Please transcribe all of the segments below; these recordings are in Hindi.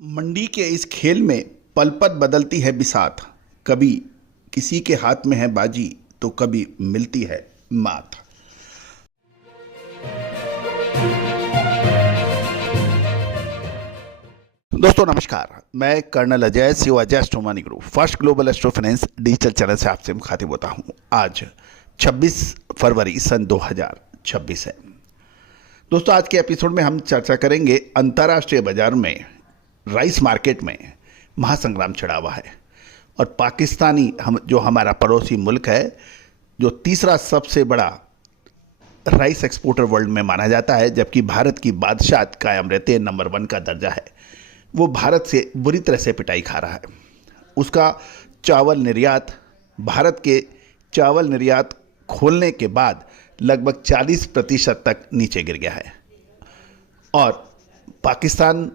मंडी के इस खेल में पल पल बदलती है बिसात। कभी किसी के हाथ में है बाजी तो कभी मिलती है मात। दोस्तों नमस्कार, मैं colonel Ajay Siva Astromoney group first global astro finance digital channel से आपसे मुखातिब होता हूं। आज 26 फरवरी सन 2026 है। दोस्तों आज के एपिसोड में हम चर्चा करेंगे अंतर्राष्ट्रीय बाजार में राइस मार्केट में महासंग्राम छिड़ा हुआ है और पाकिस्तानी जो हमारा पड़ोसी मुल्क है, जो तीसरा सबसे बड़ा राइस एक्सपोर्टर वर्ल्ड में माना जाता है, जबकि भारत की बादशाहत कायम रहते नंबर 1 का दर्जा है, वो भारत से बुरी तरह से पिटाई खा रहा है। उसका चावल निर्यात, भारत के चावल निर्यात खोलने के बाद लगभग 40% तक नीचे गिर गया है और पाकिस्तान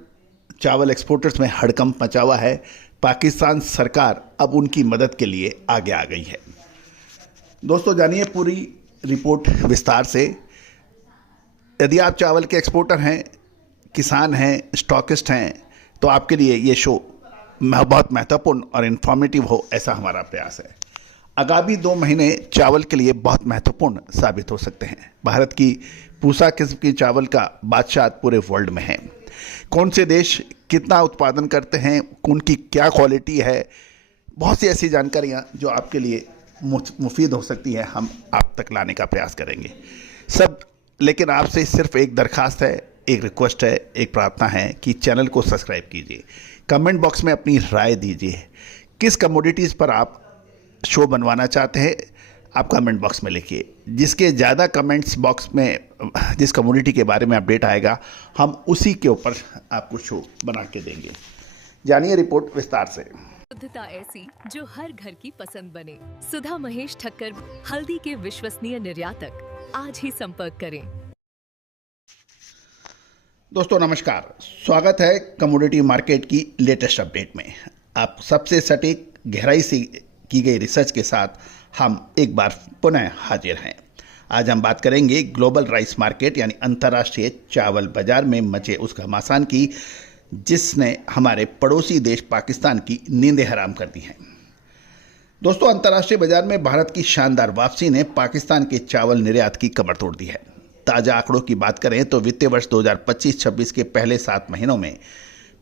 चावल एक्सपोर्टर्स में हड़कंप मचा हुआ है। पाकिस्तान सरकार अब उनकी मदद के लिए आगे आ गई है। दोस्तों जानिए पूरी रिपोर्ट विस्तार से। यदि आप चावल के एक्सपोर्टर हैं, किसान हैं, स्टॉकिस्ट हैं, तो आपके लिए ये शो बहुत महत्वपूर्ण और इन्फॉर्मेटिव हो, ऐसा हमारा प्रयास है। आगामी 2 महीने चावल के लिए बहुत महत्वपूर्ण साबित हो सकते हैं। भारत की पूसा किस्म की चावल का बादशाह पूरे वर्ल्ड में है। कौन से देश कितना उत्पादन करते हैं, उनकी क्या क्वालिटी है, बहुत सी ऐसी जानकारियां जो आपके लिए मुफीद हो सकती हैं, हम आप तक लाने का प्रयास करेंगे सब। लेकिन आपसे सिर्फ एक दरखास्त है, एक रिक्वेस्ट है, एक प्रार्थना है कि चैनल को सब्सक्राइब कीजिए। कमेंट बॉक्स में अपनी राय दीजिए, किस कमोडिटीज़ पर आप शो बनवाना चाहते हैं, आप कमेंट बॉक्स में लिखिए। जिसके ज़्यादा कमेंट्स बॉक्स में जिस कम्युनिटी के बारे में अपडेट आएगा, हम उसी के ऊपर आपको शो बना के देंगे। जानिए रिपोर्ट विस्तार से। शुद्धता ऐसी जो हर घर की पसंद बने। सुधा महेश ठक्कर, हल्दी के विश्वसनीय निर्यातक। आज ही संपर्क करें। दोस्तों नमस्कार, स्वागत है कमोडिटी मार्केट की लेटेस्ट अपडेट में। आप सबसे सटीक गहराई से की गई रिसर्च के साथ हम एक बार पुनः हाजिर हैं। आज हम बात करेंगे ग्लोबल राइस मार्केट यानी अंतर्राष्ट्रीय चावल बाजार में मचे उस घमासान की जिसने हमारे पड़ोसी देश पाकिस्तान की नींदें हराम कर दी हैं। दोस्तों अंतर्राष्ट्रीय बाजार में भारत की शानदार वापसी ने पाकिस्तान के चावल निर्यात की कमर तोड़ दी है। ताज़ा आंकड़ों की बात करें तो वित्तीय वर्ष 2025-26 के पहले 7 महीनों में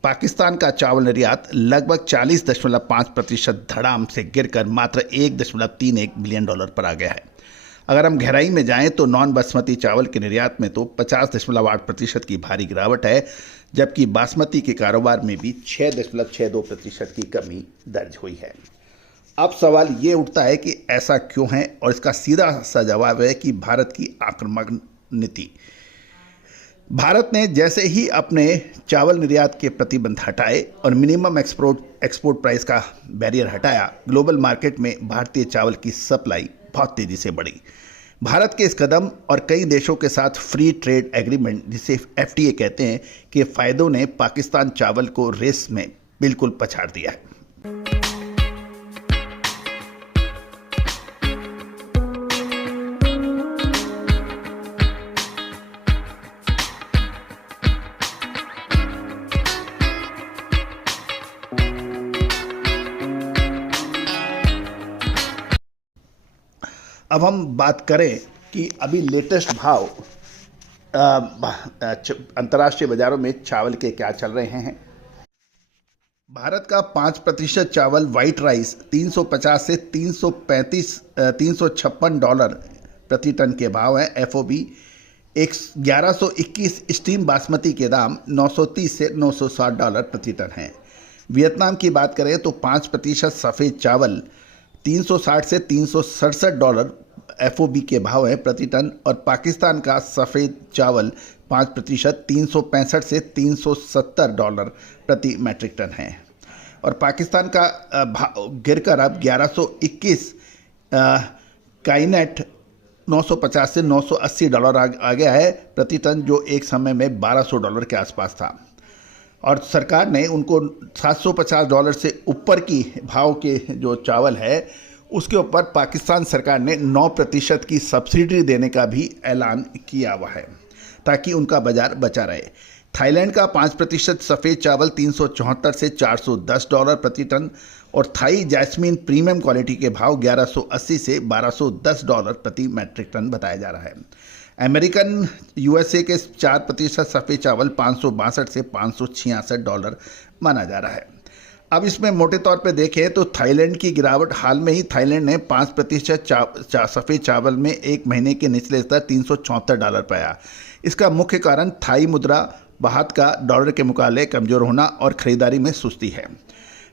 पाकिस्तान का चावल निर्यात लगभग 40.5% धड़ाम से गिरकर मात्र $1.31 बिलियन पर आ गया है। अगर हम गहराई में जाएं तो नॉन बासमती चावल के निर्यात में तो 50.8% की भारी गिरावट है, जबकि बासमती के कारोबार में भी 6.62% की कमी दर्ज हुई है। अब सवाल ये उठता है कि ऐसा क्यों है, और इसका सीधा सा जवाब है कि भारत की आक्रामक नीति। भारत ने जैसे ही अपने चावल निर्यात के प्रतिबंध हटाए और मिनिमम एक्सपोर्ट प्राइस का बैरियर हटाया, ग्लोबल मार्केट में भारतीय चावल की सप्लाई बहुत तेज़ी से बढ़ी। भारत के इस कदम और कई देशों के साथ फ्री ट्रेड एग्रीमेंट, जिसे FTA कहते हैं, के फायदों ने पाकिस्तान चावल को रेस में बिल्कुल पछाड़ दिया है। अब हम बात करें कि अभी लेटेस्ट भाव अंतर्राष्ट्रीय बाजारों में चावल के क्या चल रहे हैं। भारत का 5% चावल वाइट राइस 350 से $356 प्रति टन के भाव है। FOB 1121 स्टीम बासमती के दाम $930 से $960 प्रति टन है। वियतनाम की बात करें तो 5% सफ़ेद चावल 360 से $367 FOB के भाव है प्रति टन, और पाकिस्तान का सफ़ेद चावल 5% 365 से $370 प्रति मैट्रिक टन है। और पाकिस्तान का भाव गिरकर अब 1121 काइनेट 950 से $980 आ गया है प्रति टन, जो एक समय में $1200 के आसपास था। और सरकार ने उनको $750 से ऊपर की भाव के जो चावल है उसके ऊपर पाकिस्तान सरकार ने 9% की सब्सिडी देने का भी ऐलान किया हुआ है, ताकि उनका बाजार बचा रहे। थाईलैंड का 5% सफ़ेद चावल 374 से $410 प्रति टन और थाई जैस्मीन प्रीमियम क्वालिटी के भाव 1180 से $1210 प्रति मैट्रिक टन बताया जा रहा है। अमेरिकन यूएसए के 4% सफ़ेद चावल 562 से $566 माना जा रहा है। अब इसमें मोटे तौर पे देखें तो थाईलैंड की गिरावट हाल में ही थाईलैंड ने 5% सफ़ेद चावल में एक महीने के निचले स्तर $374 पाया। इसका मुख्य कारण थाई मुद्रा बाहत का डॉलर के मुकाबले कमज़ोर होना और ख़रीदारी में सुस्ती है।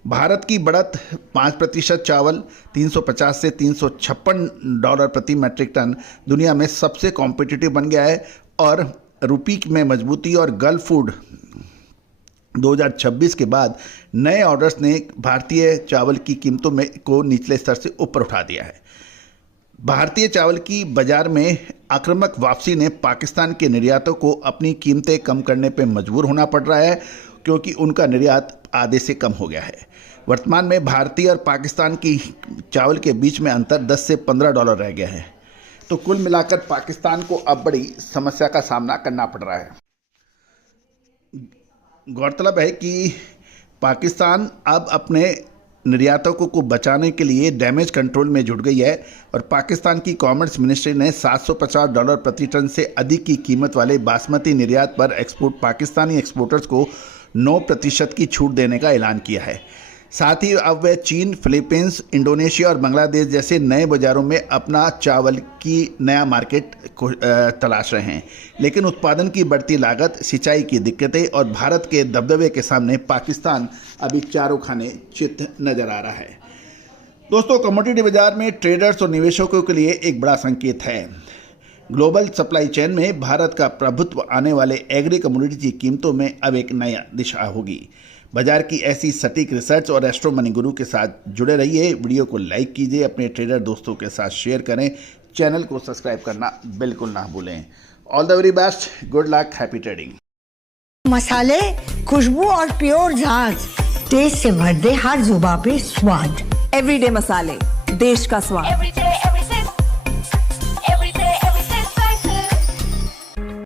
भारत की बढ़त 5% चावल 350 से $356 प्रति मैट्रिक टन दुनिया में सबसे कॉम्पिटिटिव बन गया है और रुपये में मजबूती और गल्फ फूड 2026 के बाद नए ऑर्डर्स ने भारतीय चावल की कीमतों में को निचले स्तर से ऊपर उठा दिया है। भारतीय चावल की बाजार में आक्रामक वापसी ने पाकिस्तान के निर्यातों को अपनी कीमतें कम करने पर मजबूर होना पड़ रहा है क्योंकि उनका निर्यात आधे से कम हो गया है। वर्तमान में भारतीय और पाकिस्तान की चावल के बीच में अंतर 10 से $15 रह गया है। तो कुल मिलाकर पाकिस्तान को अब बड़ी समस्या का सामना करना पड़ रहा है। गौरतलब है कि पाकिस्तान अब अपने निर्यातकों को बचाने के लिए डैमेज कंट्रोल में जुट गई है और पाकिस्तान की कॉमर्स मिनिस्ट्री ने $750 प्रति टन से अधिक की कीमत वाले बासमती निर्यात पर पाकिस्तानी एक्सपोर्टर्स को 9% की छूट देने का ऐलान किया है। साथ ही अब वे चीन, फिलीपींस, इंडोनेशिया और बांग्लादेश जैसे नए बाज़ारों में अपना चावल की नया मार्केट को तलाश रहे हैं। लेकिन उत्पादन की बढ़ती लागत, सिंचाई की दिक्कतें और भारत के दबदबे के सामने पाकिस्तान अभी चारों खाने चित नज़र आ रहा है। दोस्तों, कमोडिटी बाजार में ट्रेडर्स और निवेशकों के लिए एक बड़ा संकेत है। ग्लोबल सप्लाई चेन में भारत का प्रभुत्व आने वाले एग्री कमोडिटी की कीमतों में अब एक नया दिशा होगी। बाजार की ऐसी सटीक रिसर्च और एस्ट्रो मनी गुरु के साथ जुड़े रहिए। वीडियो को लाइक कीजिए, अपने ट्रेडर दोस्तों के साथ शेयर करें, चैनल को सब्सक्राइब करना बिल्कुल ना भूलें। All the very best, good luck, happy trading. मसाले, खुशबू और प्योर झाग, टेस्ट से भर दे हर जुबां पे स्वाद। एवरीडे मसाले, देश का स्वाद।